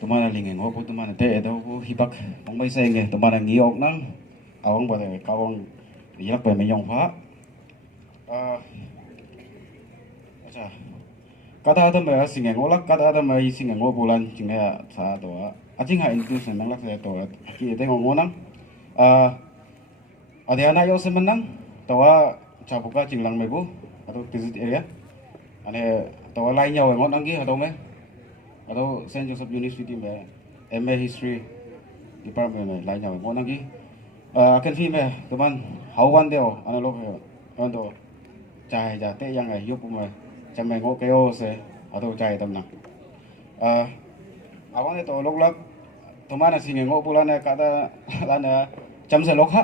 tụi mình là liền ngô của tụi mình tệ đâu có hi bắc không mấy xe nghe tụi mình là nghỉ ốc nắng ông bảo là cao ông đi lắc về mình dùng phá acha kata ada mai singa ngolak kata ada mai singa ngo bulan jinga sa to ajing ha itu senang lak saya to ki te ngo nang ada anak yo semenang tawa cabuka jinglang mebu atau visit area ane tawa lain nhau ngon nang ki atau me atau Saint Joseph University me MA History Department lain nhau ngon nang ki akan fi me teman hawan deo ana lo ando chai ja te yang ai yup me chăm mày ngô keo se atau chai tam nang awan itu lok lok teman nasi ngô bulan kata lana chăm se lok ha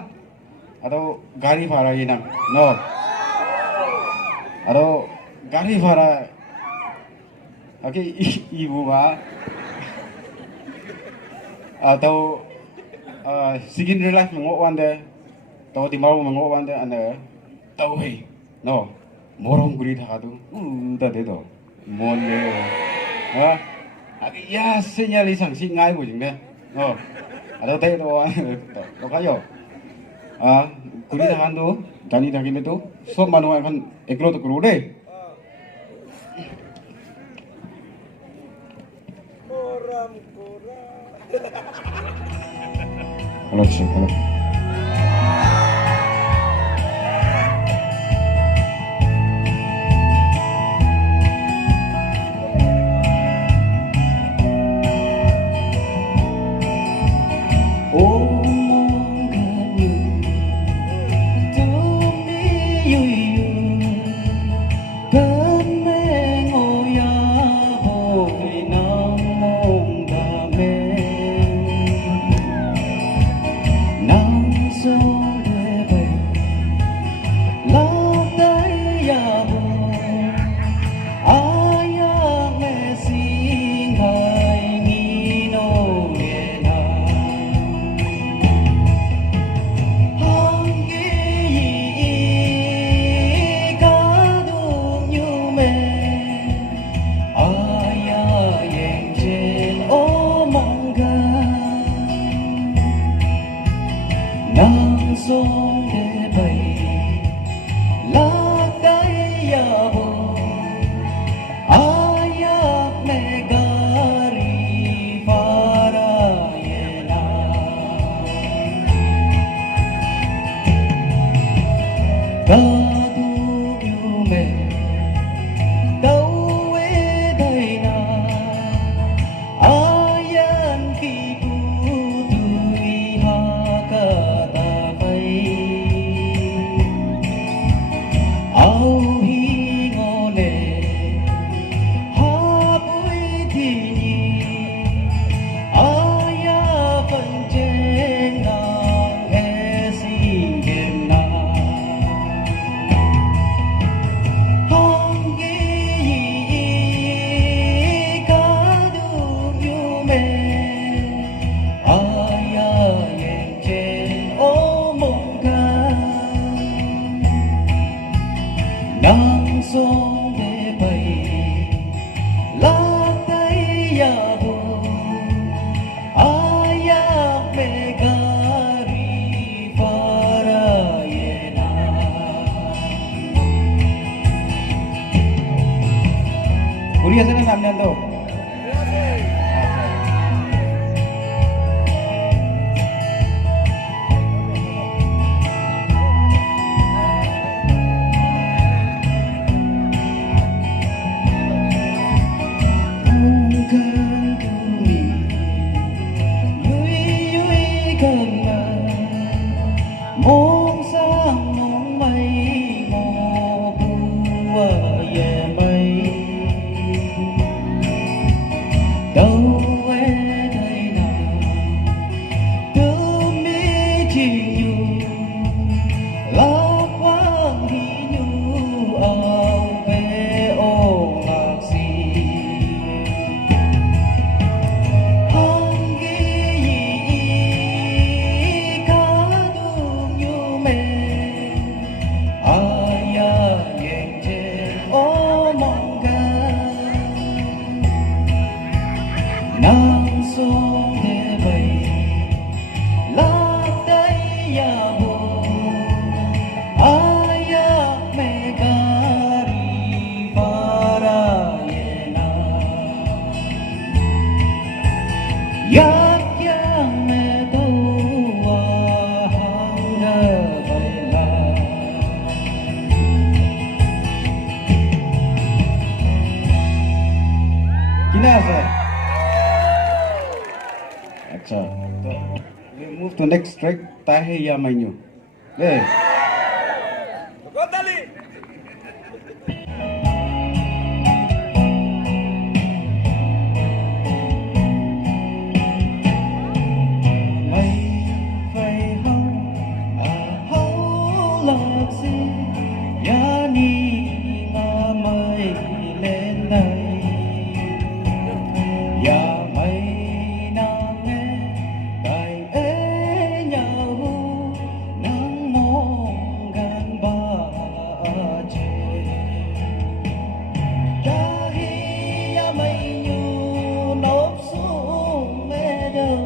atau gari भाड़ा ini nang no atau gari भाड़ा oke ibu ma atau sigin relax mengowan deh atau di malu mengowan deh anda tahu hei no morong guri dah tu dah deh tu mon deh ya senyali sang si ngai bu jeng deh no atau teh tu tu kayo guri dah tu dani dah kini tu sok manu akan eklo tu guru deh Halo sih, halo. Kuliah sana namanya tuh. Now xuống để bay lá tay ya bo aya me gari para yena yak yang me do hanga baila Kinasa. Acha. We move to next track. Tahe ya mainyo. Le. Mây phai hao hao lạc gì ya ni nga mây lên đây ya mây na nghe đại ế nhau nắng mong gan ba chê ya hi ya mây nhu nộp xuống mê đâu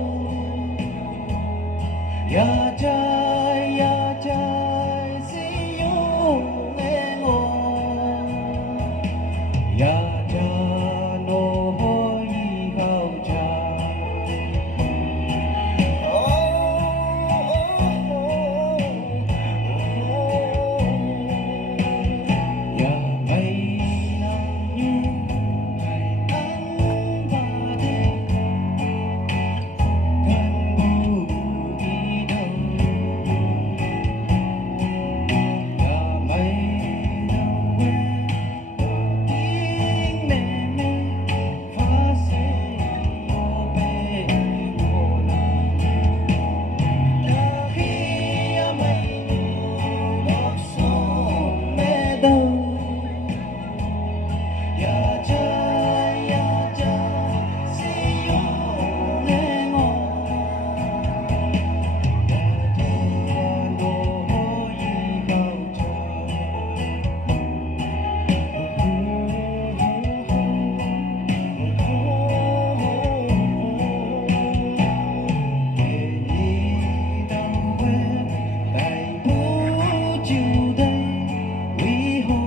ya trai si yu nghe ngô ya cha no ho yi hao cha ya mây nắng như ngày nắng và đêm cơn mưa đi đâu ya mây nắng quên tiếng mẹ phá xe ô bê cô nàng ya khi ya mây lót xuống mẹ đâu ya cha si yu nghe ngô ya cha no ho yi hao cha đi đâu về tại bố chiều đây quý hồ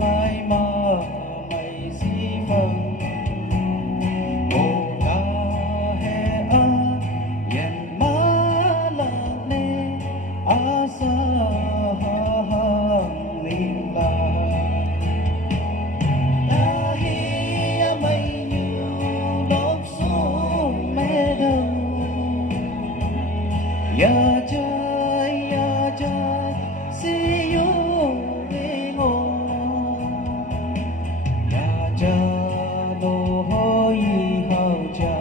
ngài mà mày si phần ô ca he a yen ma la ne a sa ha ha lim la ya hi ya mây như lốp xuống mẹ đâu ya trai si yu nghe ngô ya cha no ho yi hao cha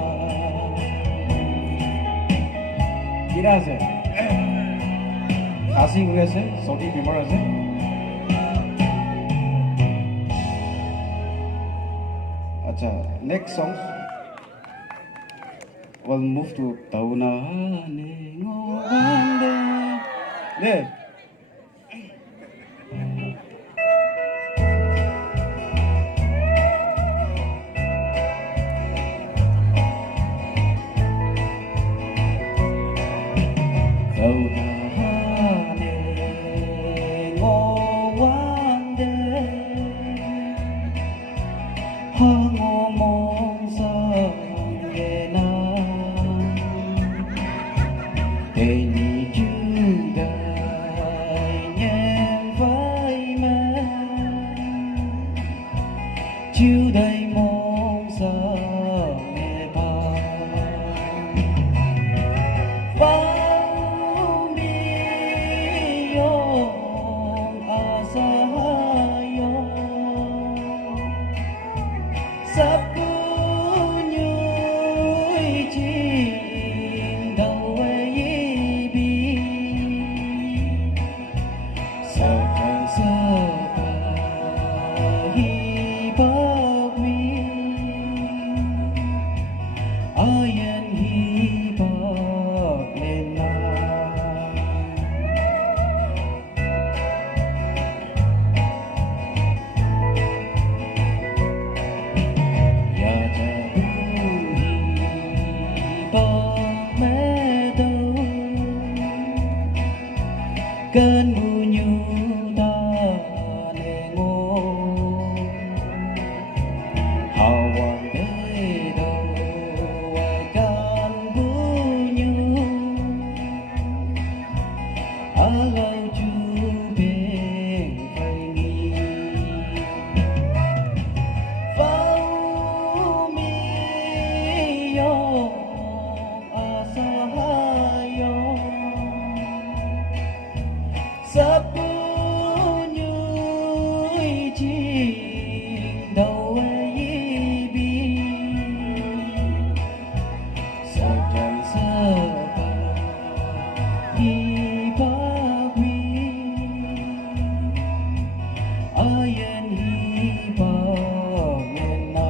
Kirase. Asi guese. Soti bimar ase. Acha. Next song. We'll move to Tauna ne ngo wande. Le. Tauna ne ngo wande ha ngo mong sa ye na để ni chư đại nhẹ vai mẹ chiêu đầy mong sa nghe ba bao mi yong asa yong sắp như chim đầu ấy bi sao càng sợ ta hi bác mi ai anh hi bác lên la ya cha có mẹ đâu cơn mù nhu ta nề ngô hào hoàng đế đâu ai cơn mù nhu ở lâu chu bên phải nghi vào mi yo asahayo sapunyu ching đầu ấy bi sa chẳng sa ba hi ba quy ayen hi ba yen na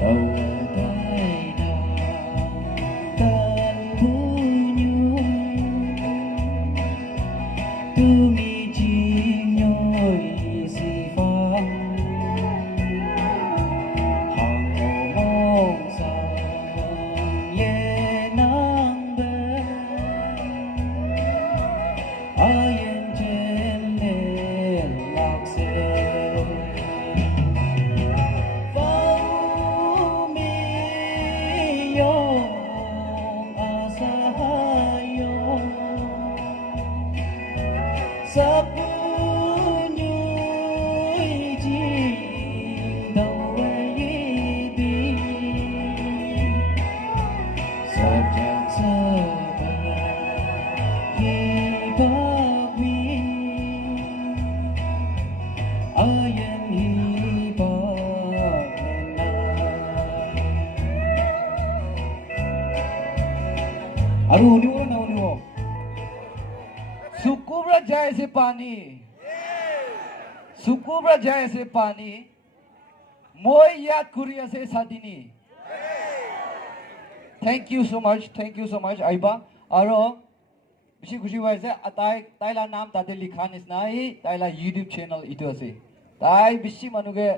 đầu tay nào tan bunyu tu mi chim nhoi si phong hàng ngô mong sang ye nang be ayen chen le lạc se vào mi yo asahayo sapunyu ching đầu ấy bi sa chẳng sa ba hi ba quy ayen hi ba na aru ni wo na ni wo सुकुब्रा जाए से पानी सुकुब्रा जाए से पानी मोय याद कुरिया से सादिनी थैंक यू सो मच आइबा आरो बिशी खुशी हुआ से अताय ताइला नाम ताते लिखा निसना ही ताइला यूट्यूब चैनल इतो से ताइ बिशी मनुगे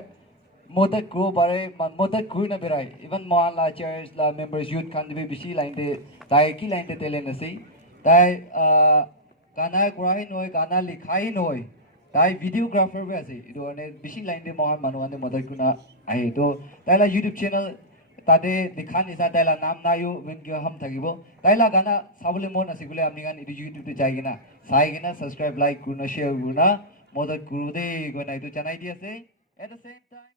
मोदक ग्रो बारे मोदक ग्रो ना बेराय इवन मोहल्ला चर्च ला मेंबर्स यूथ खान भी बिशी लाइन दे ताइ की लाइन दे तेले नसे ताइ गाना कुराही नोय गाना लिखाई नोय ताइ वीडियोग्राफर भी आसे इतो ने बिशी लाइन दे मोहन मानुआने मदद गुना आए तो ताइला यूट्यूब चैनल तादे दिखा निसा ताइला नाम नायो वेnkhuhum থাকিবো ताइला गाना साबले मन आसिगुले आमनि गान इतो यूट्यूब ते जाइगिना साइगिना सब्सक्राइब लाइक गुना शेयर गुना मदद गुरुदे गनाय तो जानाय दियासे एट द सेम टाइम